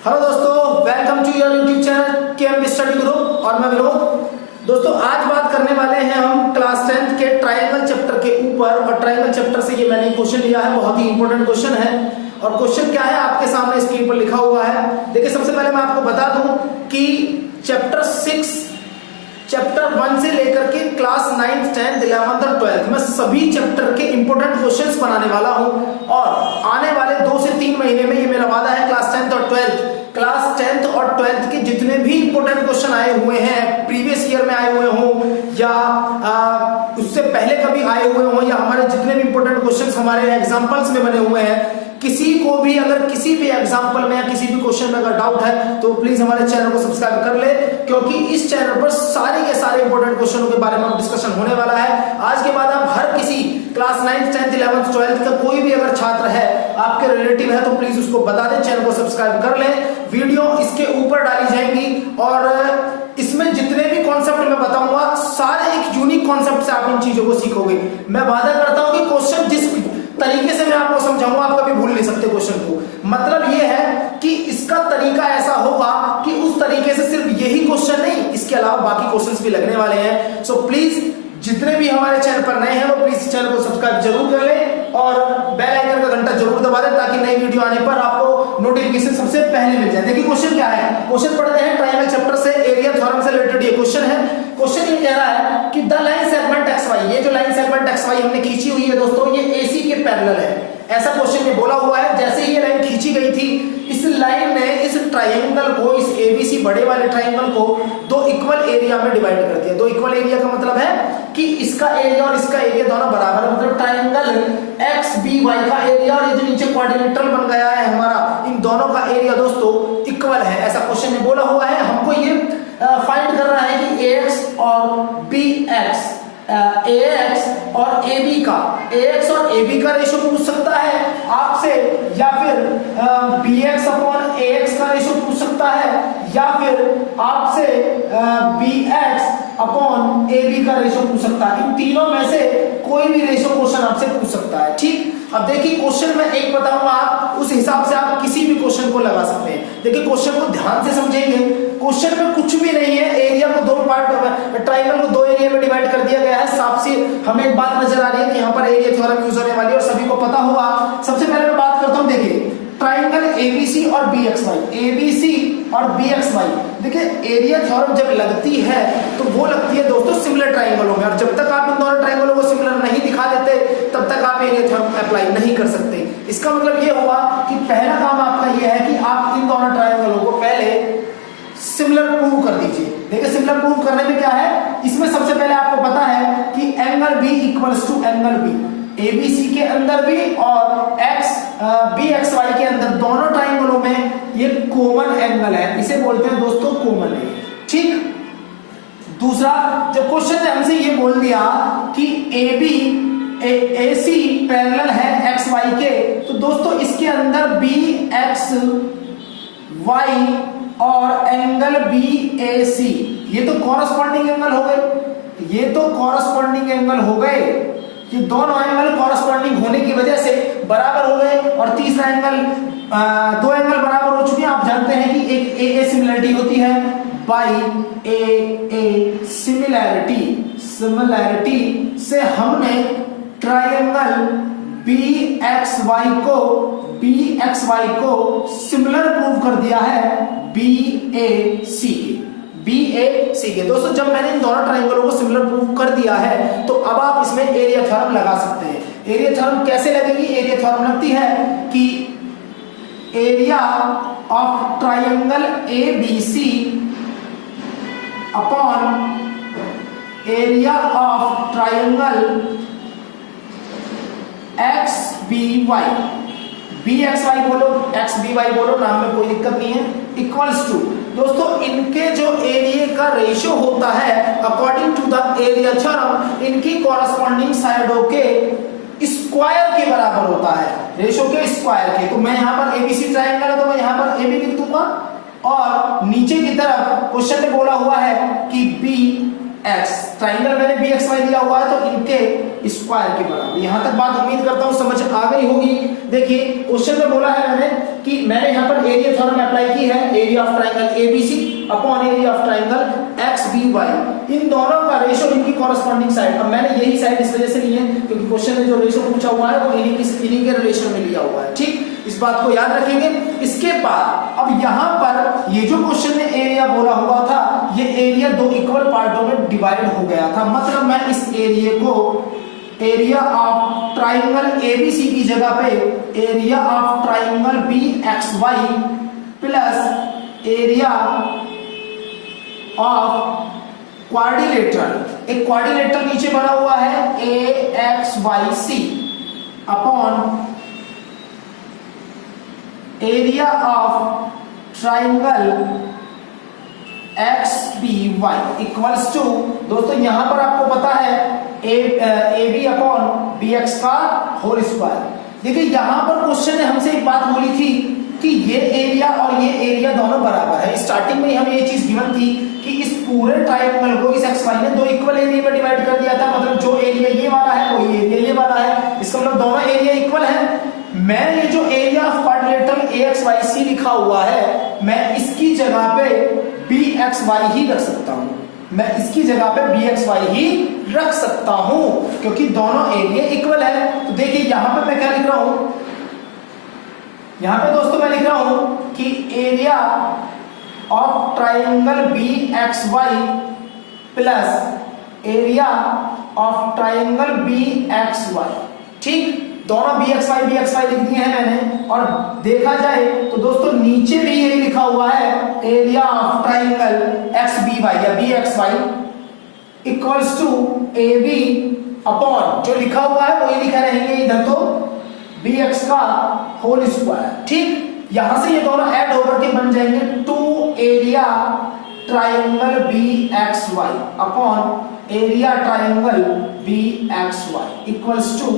Hello दोस्तों, welcome to your YouTube channel KM study group और मैं विनोद। दोस्तों आज बात करने वाले हैं हम क्लास 10th के ट्रायंगल चैप्टर के ऊपर। और ट्रायंगल चैप्टर से ये मैंने क्वेश्चन लिया है, बहुत ही इंपॉर्टेंट क्वेश्चन है। और क्वेश्चन क्या है आपके सामने स्क्रीन पर लिखा हुआ है। देखिए, सबसे पहले मैं आपको बता दूं कि चैप्टर 6 चैप्टर 1 से लेकर के क्लास 9th 10th 11th और 12th मैं सभी चैप्टर के इंपॉर्टेंट क्वेश्चंस बनाने वाला हूं। और आने वाले 2 से 3 महीने में ये मेरा वादा है, क्लास 10th और 12th के जितने भी इंपॉर्टेंट क्वेश्चन आए हुए हैं, प्रीवियस ईयर में आए हुए हों या उससे पहले कभी आए हुए हों, या हमारे जितने भी इंपॉर्टेंट क्वेश्चंस हमारे एग्जांपल्स में बने हुए हैं, किसी को भी अगर किसी भी एग्जांपल में या किसी भी क्वेश्चन में अगर डाउट है तो प्लीज हमारे चैनल को सब्सक्राइब कर ले, क्योंकि इस चैनल पर सारे के सारे इंपॉर्टेंट क्वेश्चनों के बारे में डिस्कशन होने वाला है। आज के बाद आप हर किसी class 9th 10th 11th 12th का कोई भी अगर छात्र है, आपके रिलेटिव है, तो प्लीज उसको बता दें, चैनल को सब्सक्राइब कर लें। वीडियो इसके ऊपर डाली जाएंगी और इसमें जितने भी कॉन्सेप्ट मैं बताऊंगा सारे एक यूनिक कॉन्सेप्ट से आप इन चीजों को सीखोगे। मैं वादा करता हूं कि क्वेश्चन जिस तरीके से मैं आपको समझाऊंगा आप कभी भूल नहीं सकते क्वेश्चन को। मतलब ये है कि इसका तरीका ऐसा होगा कि उस तरीके से सिर्फ यही क्वेश्चन नहीं, इसके अलावा बाकी क्वेश्चंस भी लगने वाले हैं। सो प्लीज जितने भी हमारे चैनल पर नए हैं वो प्लीज चैनल को सब्सक्राइब जरूर कर लें और बेल आइकन का घंटा जरूर दबा दें, ताकि नई वीडियो आने पर आपको नोटिफिकेशन सबसे पहले मिल जाए। देखिए क्वेश्चन क्या है, क्वेश्चन पढ़ते हैं ट्रायंगल चैप्टर से, एरिया थ्योरम से रिलेटेड ये क्वेश्चन है। क्वेश्चन ये कह रहा है कि द लाइन सेगमेंट XY, ये जो लाइन सेगमेंट XY हमने खींची हुई है दोस्तों, ये AC के पैरेलल है। ऐसा क्वेश्चन में बोला हुआ है। जैसे ही ये लाइन खींची गई थी, इस लाइन ने इस ट्रायंगल को, इस ABC बड़े वाले ट्रायंगल को दो इक्वल एरिया में डिवाइड कर दिया। दो इक्वल एरिया का मतलब है कि इसका एरिया और इसका एरिया दोनों बराबर है। मतलब ट्रायंगल XBY का एरिया और ये जो नीचे क्वाड्रिलेटरल बन गया है हमारा, इन दोनों का एरिया दोस्तों इक्वल है। ऐसा क्वेश्चन में बोला हुआ है। हमको ये फाइंड करना है कि AX और BX, AX और AB का रेशो पूछ सकता है आपसे, या फिर BX अपॉन AX का रेशो पूछ सकता है, या फिर आपसे BX अपॉन AB का रेशो पूछ सकता है। इन तीनों में से कोई भी रेशो क्वेश्चन आपसे पूछ सकता है। ठीक, अब देखिए क्वेश्चन में एक बताऊंगा, आप उस हिसाब से आप किसी भी क्वेश्चन को लगा सकते हैं। देखिए क्वेश्चन को ध्यान से समझेंगे। क्वेश्चन में कुछ भी नहीं है, एरिया को दो पार्ट, ट्रायंगल को दो एरिया में डिवाइड कर दिया गया है। साफ सी हमें एक बात नजर आ रही है कि यहाँ पर एरिया थ्योरम यूज होने वाली है और सभी को पता होगा। सबसे पहले मैं बात करता हूँ, देखिए ट्रायंगल ABC और BXY, ABC और BXY। देखिए एरिया थ्योरम जब लगती है तो वो लगती है दोस्तों सिमिलर ट्रायंगलों में, और जब तक आप इन दोनों ट्रायंगलों को सिमिलर नहीं दिखा देते तब तक आप एरिया थ्योरम अप्लाई नहीं कर सकते। इसका मतलब ये हुआ कि पहला काम आपका ये है कि आप इन दोनों ट्रायंगलों को पहले सिमिलर प्रूव कर दीजिए। देखिए सिमिलर प्रूव करने में क्या है, इसमें सबसे पहले आपको पता है कि angle B equals to angle B, ABC के अंदर भी और BXY के अंदर, दोनों ट्रायंगलों में ये कॉमन एंगल है, इसे बोलते हैं दोस्तों कॉमन एंगल। ठीक, दूसरा जब क्वेश्चन ने हमसे ये बोल दिया कि AC पैरेलल है XY के, तो दोस्तों इसके अंदर BXY और एंगल BAC, ये तो कॉरस्पॉन्डिंग एंगल हो गए, ये तो कॉरस्पॉन्डिंग एंगल हो गए। ये दोनों एंगल कॉरस्पॉन्डिंग होने की वजह से बराबर हो गए। और तीसरा एंगल, दो एंगल बराबर हो चुके हैं। आप जानते हैं कि एक AA सिमिलरिटी होती है, बाई AA सिमिलरिटी से हमने ट्रायंगल BXY को सिमिलर प्रूव कर दिया है BAC के। दोस्तों जब मैंने इन दोनों ट्रायंगलों को सिमिलर प्रूव कर दिया है तो अब आप इसमें एरिया थ्योरम लगा सकते हैं। एरिया थ्योरम कैसे लगेगी? एरिया थ्योरम लगती है कि area of triangle ABC upon area of triangle XBY, BXY बोलो XBY बोलो, नाम में कोई दिक्कत नहीं है, इक्वल्स टू दोस्तों इनके जो एरिया का रेशियो होता है according to the area theorem, इनकी कॉरस्पॉन्डिंग साइडों के स्क्वायर के बराबर होता है, रेशियो के स्क्वायर के। तो मैं यहाँ पर ABC ट्रायंगल है तो मैं यहाँ पर AB लिख दूंगा, और नीचे की तरफ क्वेश्चन में बोला हुआ है कि BX ट्रायंगल मैंने BXY लिया हुआ है तो इनके स्क्वायर के बराबर। यहां तक बात उम्मीद करता हूं समझ आ गई होगी। देखिए क्वेश्चन में बोला है मैंने कि मैंने यहाँ पर एरिया थ्योरम अप्लाई की है, area of triangle ABC upon area of triangle XBY, इन दोनों का रेशो इनकी कॉरस्पॉन्डिंग साइड। अब मैंने यही साइड इस वजह से ली है क्योंकि क्वेश्चन में जो रेशो पूछा हुआ है वो इन्हीं के रिलेशन में लिया हुआ है, ठीक, इस बात को याद रखेंगे। इसके बाद अब यहाँ पर ये जो क्वेश्चन में एरिया बोला हुआ था, ये एरिया दो इक्वल पार्टों में डिवाइड हो गया था, मतलब मैं इस एरिया को एरिया ऑफ ट्राइंगल एबीसी की जगह पे area of triangle B X Y plus area of quadrilateral, एक क्वाड्रिलेटरल नीचे बना हुआ है A X Y C upon area of triangle X B Y equals to, दोस्तों यहां पर आपको पता है A B upon B X का होल स्क्वायर। देखिए यहां पर क्वेश्चन ने हमसे एक बात बोली थी कि ये एरिया और ये एरिया दोनों बराबर है। स्टार्टिंग में हमें ये चीज गिवन थी कि इस पूरे ट्रायंगल को इस एक्स वाई ने दो इक्वल एरिया में डिवाइड कर दिया था, मतलब जो एरिया ये वाला है वही एरिया ये वाला है, इसका मतलब दोनों एरिया इक्वल है। मैं ये जो area of quadrilateral A X Y C लिखा हुआ है, मैं इसकी जगह पे बी एक्स वाई ही रख सकता हूं, मैं इसकी जगह पे बी एक्स वाई ही रख सकता हूं क्योंकि दोनों एरिया इक्वल है। तो देखिए यहां पे मैं क्या लिख रहा हूं, यहां पे दोस्तों मैं लिख रहा हूं कि area of triangle B X Y plus area of triangle B X Y, ठीक, दोनों बी एक्स वाई लिख दिए हैं मैंने। और देखा जाए तो दोस्तों नीचे भी ये लिखा हुआ है area of triangle X B Y या B X Y equals to A B upon, जो लिखा हुआ है वही लिखा रहेंगे इधर तो बी एक्स का होल स्क्वायर, ठीक। यहां से ये दोनों ऐड होकर के बन जाएंगे two area triangle B X Y upon area triangle B X Y equals to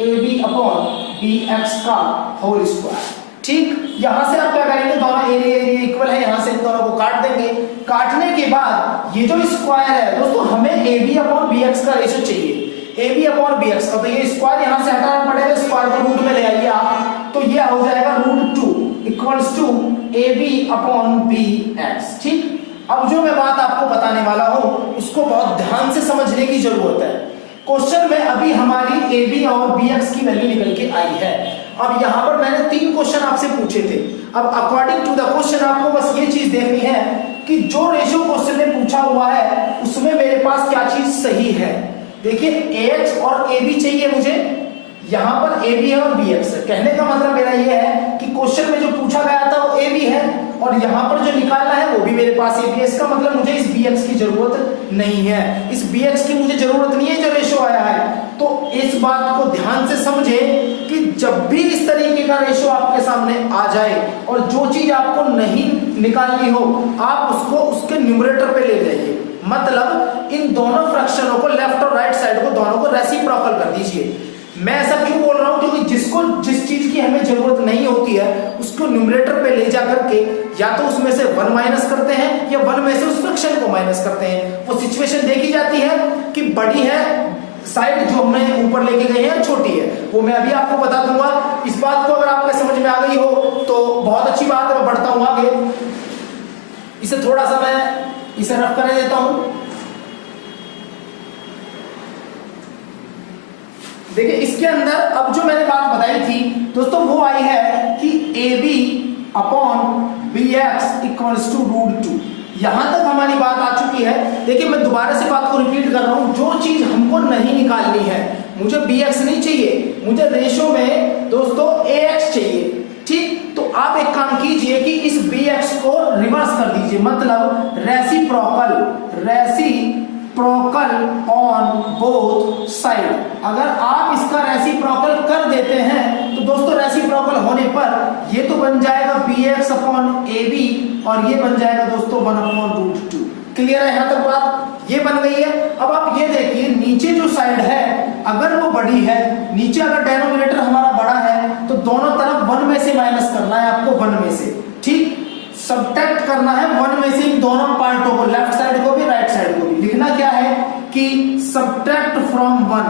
A B upon B X का होल स्क्वायर, ठीक। यहां से आप क्या करेंगे, दोनों एरिया इक्वल है, यहां से इन दोनों को काट देंगे। काटने के बाद ये जो स्क्वायर है दोस्तों, हमें A B upon B X का रेशो चाहिए, A B upon B X का, तो ये स्क्वायर यहां से हटाना पड़ेगा, स्क्वायर को रूट में ले आइए आप, तो ये हो जाएगा √2 equals to A B upon B X, ठीक। अब जो मैं बात आपको बताने वाला हूं उसको बहुत ध्यान से समझने की जरूरत है। क्वेश्चन में अभी हमारी ए बी और बी एक्स की वैल्यू निकल के आई है। अब यहां पर मैंने 3 क्वेश्चन आपसे पूछे थे। अब अकॉर्डिंग टू द क्वेश्चन आपको बस ये चीज देखनी है कि जो रेशियो क्वेश्चन ने पूछा हुआ है उसमें मेरे पास क्या चीज सही है। देखिए एक्स और ए बी चाहिए मुझे, यहां पर ए बी है और बी एक्स है। कहने का मतलब मेरा ये है कि क्वेश्चन में जो पूछा गया था वो ए बी है और यहां पर जो निकालना है वो भी मेरे पास ए बी है। इसका मतलब मुझे इस बी एक्स की जरूरत नहीं है, इस बी एक्स की मुझे जरूरत नहीं है जो रेशियो आया है। तो इस बात को ध्यान से समझे कि जब भी इस तरीके का रेशियो आपके सामने आ जाए और जो चीज आपको नहीं निकालनी हो आप उसको उसके न्यूमरेटर पे ले जाइए, मतलब इन दोनों फ्रैक्शनों को लेफ्ट और राइट साइड को दोनों को रेसिप्रोकल कर दीजिए। मैं ऐसा क्यों बोल रहा हूं, क्योंकि जिसको जिस चीज की हमें जरूरत नहीं होती है उसको न्यूमरेटर पे ले जा करके या तो उसमें से 1 माइनस करते हैं या 1 में से उस फ्रैक्शन को माइनस करते हैं। वो सिचुएशन देखी जाती है कि बड़ी है साइड जो हमने ऊपर लेके गए हैं छोटी है, वो मैं अभी आपको बता दूंगा। इस बात को अगर आपके समझ में आ गई हो तो बहुत अच्छी बात है, मैं बढ़ता हूं आगे। इसे थोड़ा सा मैं इसे रफ कर देता हूं। देखिए इसके अंदर अब जो मैंने बात बताई थी दोस्तों वो आई है कि A B upon B X equals to √2। यहां तक हमारी बात आ चुकी है। देखिए मैं दोबारा से बात को रिपीट कर रहा हूं, जो चीज हमको नहीं निकालनी है, मुझे बी एक्स नहीं चाहिए, मुझे रेशो में दोस्तों ए एक्स चाहिए, ठीक। तो आप एक काम कीजिए कि इस बी एक्स को रिवर्स कर दीजिए, मतलब रेसिप्रोकल ऑन बोथ साइड। अगर आप इसका रेसिप्रोकल कर देते हैं तो दोस्तों रेसिप्रोकल होने पर ये तो बन जाएगा B X upon A B और ये बन जाएगा दोस्तों 1/√2। क्लियर है यहां तक बात, ये बन गई है। अब आप ये देखिए नीचे जो साइड है अगर वो बड़ी है, नीचे अगर डिनोमिनेटर हमारा बड़ा है तो दोनों तरफ 1 में से माइनस करना है आपको, 1 में से, ठीक। सब्ट्रैक्ट करना है 1 में से इन दोनों पार्टों को, लेफ्ट साइड को भी राइट साइड को भी। लिखना क्या है कि सब्ट्रैक्ट फ्रॉम 1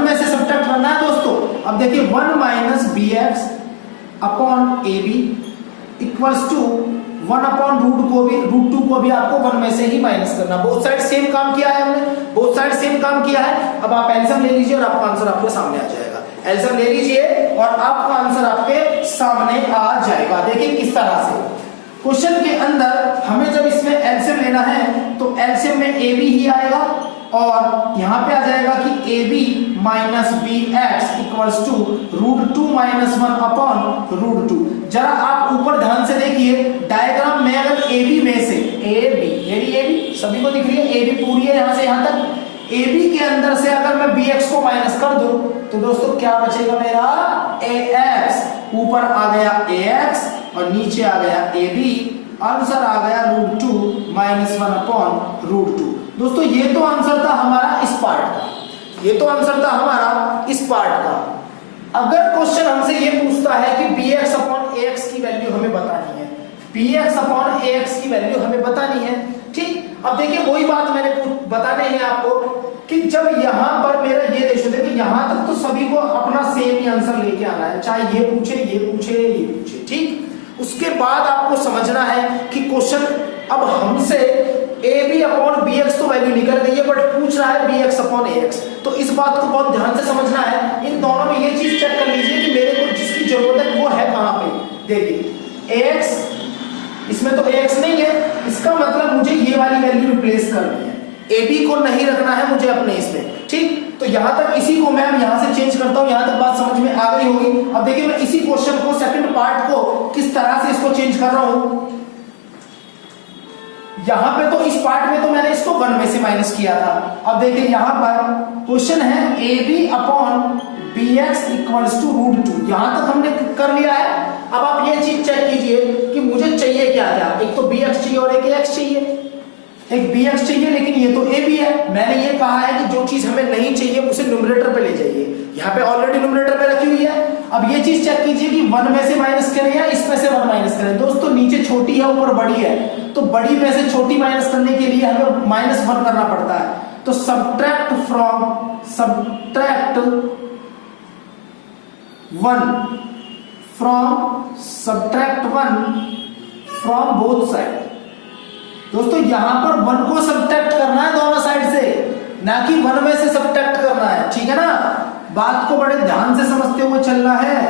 में से सब्ट्रैक्ट करना है दोस्तों। अब देखिए 1 minus B X upon A B equals to 1 upon root two को भी आपको 1 में से ही माइनस करना। बोथ साइड सेम काम किया है हमने, बोथ साइड सेम काम किया है। अब आप एलसीएम ले लीजिए और आपका आंसर आपके सामने आ जाएगा। एलसीएम ले लीजिए और आपका आंसर आपके सामने आ जाएगा। देखिए किस तरह से क्वेश्चन के अंदर हमें जब इसमें एलसीएम लेना है तो एलसीएम में ए बी ही आएगा और यहां पे आ जाएगा कि A B minus B X equals to root two minus 1 upon root two. जरा आप ऊपर ध्यान से देखिए डायग्राम में, अगर ए बी में से ए बी सभी को दिख रही है, ए बी पूरी है यहां से यहां तक। ए बी के अंदर से अगर मैं बी एक्स को माइनस कर दूं तो दोस्तों क्या बचेगा मेरा ए एक्स। ऊपर आ गया ए एक्स और नीचे आ गया ए बी, आंसर आ गया root two minus 1 upon root two. दोस्तों ये तो आंसर था हमारा इस पार्ट का, ये तो आंसर था हमारा इस पार्ट का। अगर क्वेश्चन हमसे ये पूछता है कि B X upon A x की वैल्यू हमें बतानी है, B X upon A x की वैल्यू हमें बतानी है, ठीक। अब देखिए वही बात मैंने बताने हैं आपको कि जब यहां पर मेरा ये रेशो देखिए यहां तक तो सभी को अपना सेम ही आंसर लेके आना है, चाहे ये पूछे ये पूछे ये पूछे, ठीक। उसके बाद आपको समझना है कि क्वेश्चन अब हमसे A B upon B X तो वैल्यू निकल गई है बट पूछ रहा है B X upon A X. तो इस बात को बहुत ध्यान से समझना है। इन दोनों में ये चीज चेक कर लीजिए कि मेरे को जिसकी जरूरत है वो है कहां पे। देखिए ए एक्स, इसमें तो ए एक्स नहीं है, इसका मतलब मुझे ये वाली वैल्यू रिप्लेस करनी है, ए बी को नहीं रखना है मुझे अपने इसमें, ठीक। तो यहां तक इसी को मैं यहां से चेंज करता हूं, यहां तक बात समझ में आ गई होगी। अब देखिए मैं इसी क्वेश्चन को सेकंड पार्ट को किस तरह से इसको चेंज कर रहा हूं। यहां पे तो इस पार्ट में तो मैंने इसको 1 में से माइनस किया था। अब देखिए यहां पर क्वेश्चन है A B upon B X equals to root two, यहां तक हमने कर लिया है। अब आप ये चीज चेक कीजिए कि मुझे चाहिए क्या क्या, एक तो बी एक्स चाहिए और एक ए एक्स चाहिए, एक बी एक्स चाहिए लेकिन ये तो ए बी है। मैंने ये कहा है कि जो चीज हमें नहीं चाहिए उसे न्यूमरेटर पे ले जाइए, यहाँ पे ऑलरेडी न्यूमरेटर पे रखी हुई है। अब ये चीज चेक कीजिए कि 1 में से माइनस करें या इसमें से 1 माइनस करें। दोस्तों नीचे छोटी है ऊपर बड़ी है, तो बड़ी में से छोटी माइनस करने के लिए हमें -1 करना पड़ता है। तो सब्ट्रैक्ट 1 फ्रॉम बोथ साइड। दोस्तों यहां पर 1 को सब्ट्रैक्ट करना है दोनों साइड से, ना कि 1 में से सब्ट्रैक्ट करना है, ठीक है ना। बात को बड़े ध्यान से समझते हुए चलना है।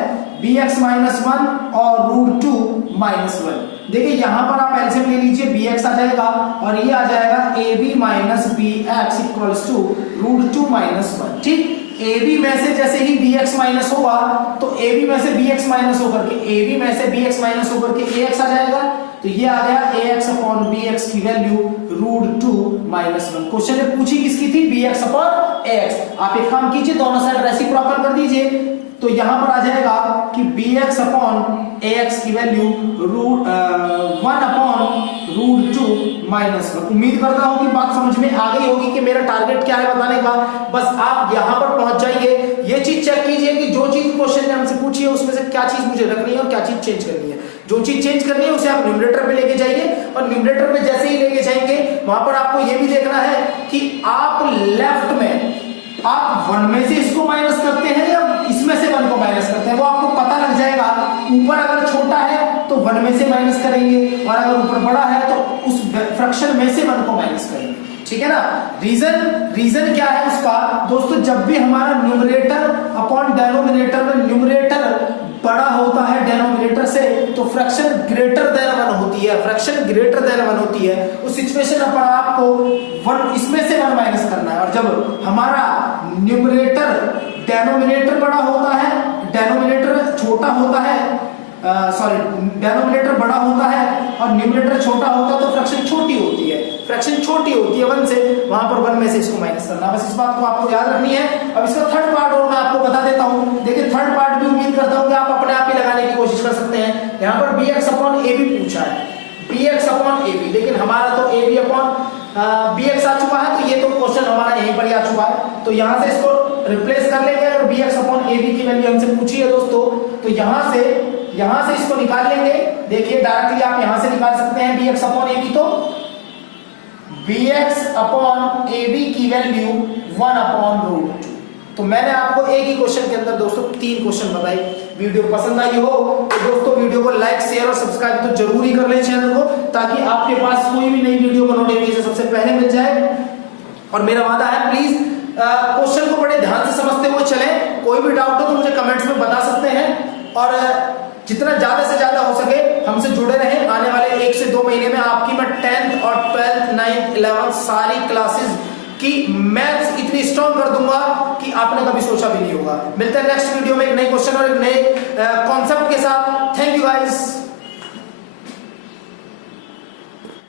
bx माइनस 1 और रूट टू माइनस 1। देखिए यहां पर आप एलसीएम ले लीजिए, bx आ जाएगा और ये आ जाएगा ab minus bx equals to root two minus 1, ठीक। ab में से जैसे ही bx माइनस होगा तो ab में से bx माइनस होकर के ab में से bx माइनस होकर के ax आ जाएगा, तो ये आ गया ax अपॉन bx की value root two minus 1। Question में पूछी किसकी थी, bx अपॉन ax। आप एक काम कीजिए दोनों साइड रेसिप्रोकल कर दीजिए, तो यहां पर आ जाएगा कि bx अपॉन ax की value 1 upon root two minus 1। उम्मीद करता हूं कि बात समझ में आ गई होगी कि मेरा टारगेट क्या है बताने का। बस आप यहां पर पहुंच जाइए। ये चीज चेक कीजिए कि जो चीज क्वेश्चन ने हमसे पूछी है उसमें से क्या चीज मुझे रखनी है और क्या चीज चेंज करनी है। जो चीज चेंज करनी है उसे आप न्यूमरेटर पे लेके जाइए और न्यूमरेटर पे जैसे ही लेके जाएंगे वहां पर आपको यह भी देखना है कि आप लेफ्ट में आप 1 में से इसको माइनस करते हैं या इसमें से 1 को माइनस करते हैं, वो आपको पता लग जाएगा। ऊपर अगर छोटा है तो 1 में से माइनस करेंगे और अगर ऊपर बड़ा है तो उस फ्रैक्शन में से 1 को माइनस करेंगे, ठीक है ना। रीजन क्या है उसका, दोस्तों जब भी हमारा न्यूमरेटर अपॉन डेनोमिनेटर में न्यूमरेटर बड़ा होता है डेनोमिनेटर से तो फ्रैक्शन ग्रेटर देन 1 होती है, फ्रैक्शन ग्रेटर देन 1 होती है। उस सिचुएशन पर आपको 1 इसमें से 1 माइनस करना है। और जब हमारा न्यूमरेटर डेनोमिनेटर बड़ा होता है, डेनोमिनेटर छोटा होता है, डेनोमिनेटर बड़ा होता है और न्यूमरेटर छोटा होता है तो फ्रैक्शन छोटी होती है, फ्रैक्शन छोटी होती है 1 से, वहां पर 1 में से इसको माइनस करना। बस इस बात को आपको याद रखनी है। अब इसका थर्ड पार्ट और मैं आपको बता देता हूं। देखिए थर्ड पार्ट भी उम्मीद करता हूं कि आप अपने आप ही लगाने की कोशिश कर सकते हैं। यहाँ पर bx अपॉन ab पूछा है, bx अपॉन ab, लेकिन हमारा तो ab अपॉन bx आ चुका है, तो ये तो क्वेश्चन हमारा यहीं पर ही आ चुका है। तो यहाँ से इसको रिप्लेस कर लेंगे। अगर bx अपॉन ab की वैल्यू हमसे पूछी है दोस्तों तो यहाँ से इसको निकाल लेंगे। देखिए डायरेक्टली आप यहां से निकाल सकते हैं bx अपॉन ab, तो bx अपॉन ab की वैल्यू 1 अपॉन रूट टू। तो मैंने आपको एक ही क्वेश्चन के अंदर दोस्तों 3 क्वेश्चन बताइए। वीडियो पसंद आई हो तो दोस्तों वीडियो को लाइक शेयर और सब्सक्राइब तो जरूर ही कर लें चैनल को, ताकि आपके पास कोई भी नई वीडियो का नोटिफिकेशन सबसे पहले मिल जाए। और मेरा वादा है प्लीज क्वेश्चन को बड़े ध्यान से समझते हुए चलें। कोई भी डाउट हो तो मुझे कमेंट्स में बता सकते हैं, और जितना ज्यादा से ज्यादा हो सके हमसे जुड़े रहें। आने वाले 1 से 2 महीने में आपकी मैं 10th और 12th 9th 11th सारी क्लासेस की मैथ्स इतनी स्ट्रॉन्ग कर दूंगा कि आपने कभी सोचा भी नहीं होगा। मिलते हैं नेक्स्ट वीडियो में एक नए क्वेश्चन और एक नए कॉन्सेप्ट के साथ। Thank you guys.